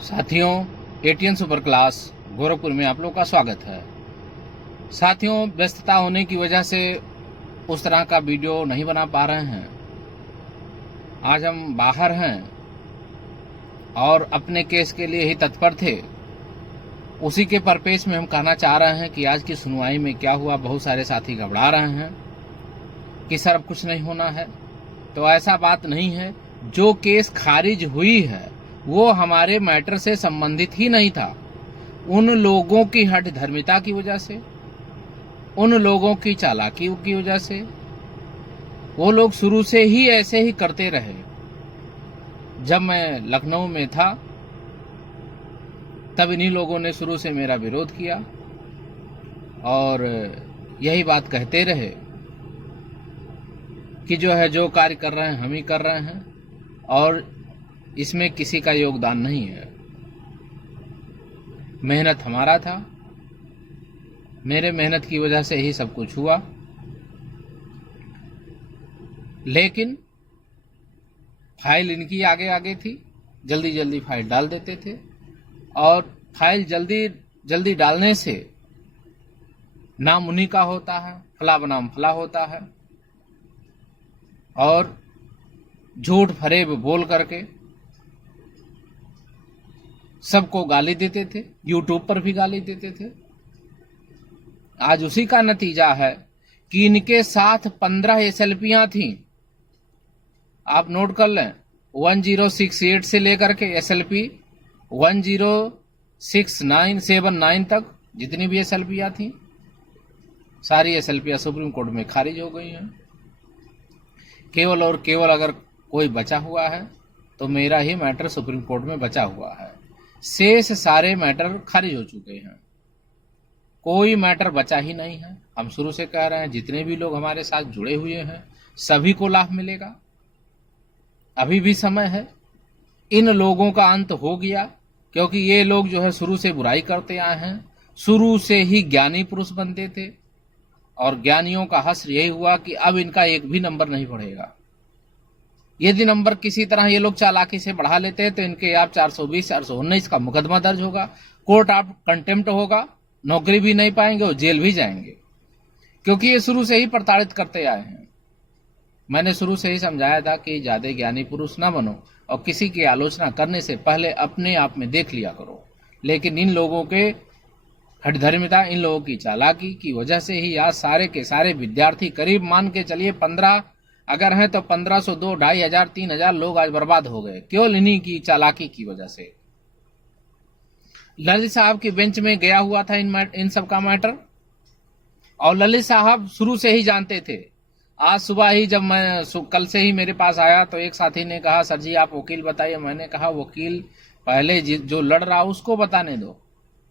साथियों, ATN super class Gorakhpur में आप लोग का स्वागत है। साथियों, व्यस्तता होने की वजह से उस तरह का वीडियो नहीं बना पा रहे हैं। आज हम बाहर हैं और अपने केस के लिए ही तत्पर थे। उसी के परिपेक्ष में हम कहना चाह रहे हैं कि आज की सुनवाई में क्या हुआ। बहुत सारे साथी घबरा रहे हैं कि सर अब कुछ नहीं होना है, तो ऐसा बात नहीं है। जो केस खारिज हुई है वो हमारे मैटर से संबंधित ही नहीं था। उन लोगों की हठधर्मिता की वजह से, उन लोगों की चालाकी की वजह से, वो लोग शुरू से ही ऐसे ही करते रहे। जब मैं लखनऊ में था तब इन्हीं लोगों ने शुरू से मेरा विरोध किया और यही बात कहते रहे कि जो कार्य कर रहे हैं हम ही कर रहे हैं और इसमें किसी का योगदान नहीं है। मेहनत हमारा था, मेरे मेहनत की वजह से ही सब कुछ हुआ। लेकिन फाइल इनकी आगे आगे थी, जल्दी जल्दी फाइल डाल देते थे और फाइल जल्दी जल्दी डालने से नाम उन्हीं का होता है, फला बनाम फला होता है और झूठ फरेब बोल करके सबको गाली देते थे, यूट्यूब पर भी गाली देते थे। आज उसी का नतीजा है कि इनके साथ 15 एसएलपियां थीं। आप नोट कर लें, 1068 से लेकर के एसएलपी 106979 तक जितनी भी एसएलपियां थीं, सारी एसएलपियां सुप्रीम कोर्ट में खारिज हो गई हैं। केवल और केवल अगर कोई बचा हुआ है तो मेरा ही मैटर सुप्रीम कोर्ट में बचा हुआ है। शेष सारे मैटर खारिज हो चुके हैं, कोई मैटर बचा ही नहीं है। हम शुरू से कह रहे हैं जितने भी लोग हमारे साथ जुड़े हुए हैं सभी को लाभ मिलेगा। अभी भी समय है। इन लोगों का अंत हो गया क्योंकि ये लोग जो है शुरू से बुराई करते आए हैं, शुरू से ही ज्ञानी पुरुष बनते थे और ज्ञानियों का हश्र यही हुआ कि अब इनका एक भी नंबर नहीं बढ़ेगा। यदि नंबर किसी तरह ये लोग चालाकी से बढ़ा लेते हैं तो इनके आप 420 419 का मुकदमा दर्ज होगा, कोर्ट ऑफ कंटेम्प्ट होगा, नौकरी भी नहीं पाएंगे और जेल भी जाएंगे, क्योंकि ये शुरू से ही प्रताड़ित करते आए हैं। मैंने शुरू से ही समझाया था कि ज्यादा ज्ञानी पुरुष ना बनो और किसी की आलोचना करने से पहले अपने आप में देख लिया करो। लेकिन इन लोगों के हठधर्मिता, इन लोगों की चालाकी की वजह से ही आज सारे के सारे विद्यार्थी, करीब मान के चलिए 15 अगर हैं तो 1500, 2, 2500, 3000 लोग आज बर्बाद हो गए केवल इन्हीं की चालाकी की वजह से। ललित साहब की बेंच में गया हुआ था इन सब का मैटर और ललित साहब शुरू से ही जानते थे। आज सुबह ही जब मैं कल से ही मेरे पास आया तो एक साथी ने कहा सर जी आप वकील बताइए। मैंने कहा वकील पहले जो लड़ रहा उसको बताने दो,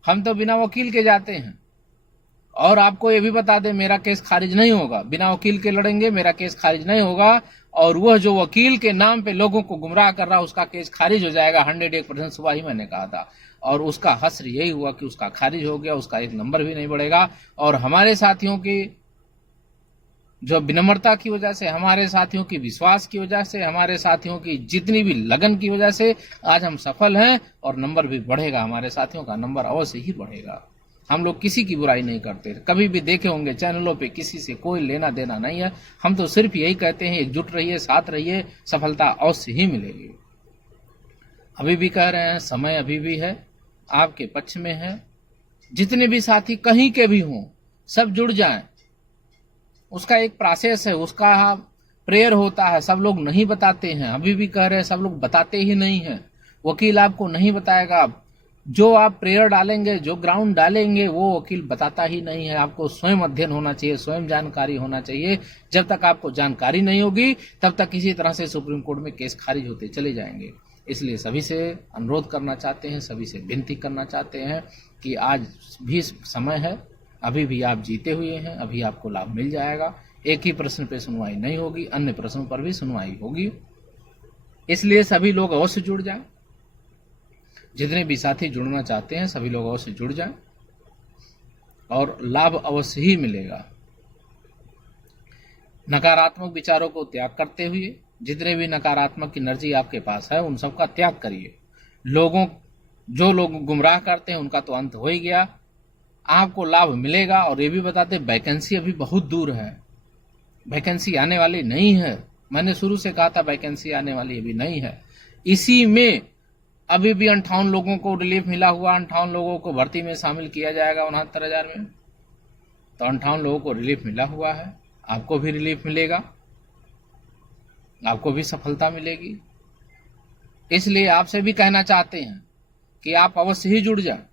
हम तो बिना वकील के जाते हैं। और आपको ये भी बता दें मेरा केस खारिज नहीं होगा, बिना वकील के लड़ेंगे मेरा केस खारिज नहीं होगा और वह जो वकील के नाम पे लोगों को गुमराह कर रहा उसका केस खारिज हो जाएगा 101%। सुबह ही मैंने कहा था और उसका हश्र यही हुआ कि उसका खारिज हो गया, उसका एक नंबर भी नहीं बढ़ेगा। और हमारे साथियों की जो विनम्रता की वजह से, हमारे साथियों की विश्वास की वजह से, हमारे साथियों की जितनी भी लगन की वजह से आज हम सफल हैं और नंबर भी बढ़ेगा। हमारे साथियों का नंबर अवश्य ही बढ़ेगा। हम लोग किसी की बुराई नहीं करते, कभी भी देखे होंगे चैनलों पे किसी से कोई लेना देना नहीं है। हम तो सिर्फ यही कहते हैं एकजुट रहिए, साथ रहिए, सफलता अवश्य ही मिलेगी। अभी भी कह रहे हैं समय अभी भी है, आपके पक्ष में है। जितने भी साथी कहीं के भी हों सब जुड़ जाएं। उसका एक प्रोसेस है, उसका प्रेयर होता है, सब लोग नहीं बताते हैं। अभी भी कह रहे हैं सब लोग बताते ही नहीं है। वकील आपको नहीं बताएगा, जो आप प्रेयर डालेंगे, जो ग्राउंड डालेंगे वो वकील बताता ही नहीं है। आपको स्वयं अध्ययन होना चाहिए, स्वयं जानकारी होना चाहिए। जब तक आपको जानकारी नहीं होगी तब तक किसी तरह से सुप्रीम कोर्ट में केस खारिज होते चले जाएंगे। इसलिए सभी से अनुरोध करना चाहते हैं, सभी से विनती करना चाहते हैं कि आज भी समय है, अभी भी आप जीते हुए हैं, अभी आपको लाभ मिल जाएगा। एक ही प्रश्न पे सुनवाई नहीं होगी, अन्य प्रश्नों पर भी सुनवाई होगी। इसलिए सभी लोग अवश्य जुड़ जाएं। जितने भी साथी जुड़ना चाहते हैं सभी लोग अवश्य जुड़ जाएं और लाभ अवश्य ही मिलेगा। नकारात्मक विचारों को त्याग करते हुए जितने भी नकारात्मक एनर्जी आपके पास है उन सबका त्याग करिए। लोगों जो लोग गुमराह करते हैं उनका तो अंत हो ही गया। आपको लाभ मिलेगा। और ये भी बताते वैकेंसी अभी बहुत दूर है, वैकेंसी आने वाली नहीं है। मैंने शुरू से कहा था वैकेंसी आने वाली अभी नहीं है। इसी में अभी भी 58 लोगों को रिलीफ मिला हुआ, 58 लोगों को भर्ती में शामिल किया जाएगा 69,000 में। तो 58 लोगों को रिलीफ मिला हुआ है, आपको भी रिलीफ मिलेगा, आपको भी सफलता मिलेगी। इसलिए आपसे भी कहना चाहते हैं कि आप अवश्य ही जुड़ जाएं।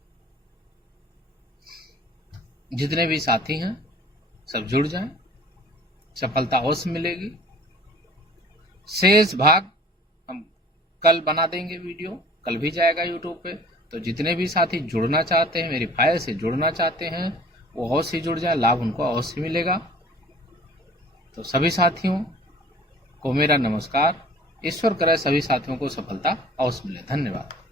जितने भी साथी हैं सब जुड़ जाएं, सफलता अवश्य मिलेगी। शेष भाग हम कल बना देंगे, वीडियो कल भी जाएगा यूट्यूब पे। तो जितने भी साथी जुड़ना चाहते हैं, मेरी फाइल से जुड़ना चाहते हैं, वो अवश्य जुड़ जाए, लाभ उनको अवश्य मिलेगा। तो सभी साथियों को मेरा नमस्कार। ईश्वर करे सभी साथियों को सफलता अवश्य मिले। धन्यवाद।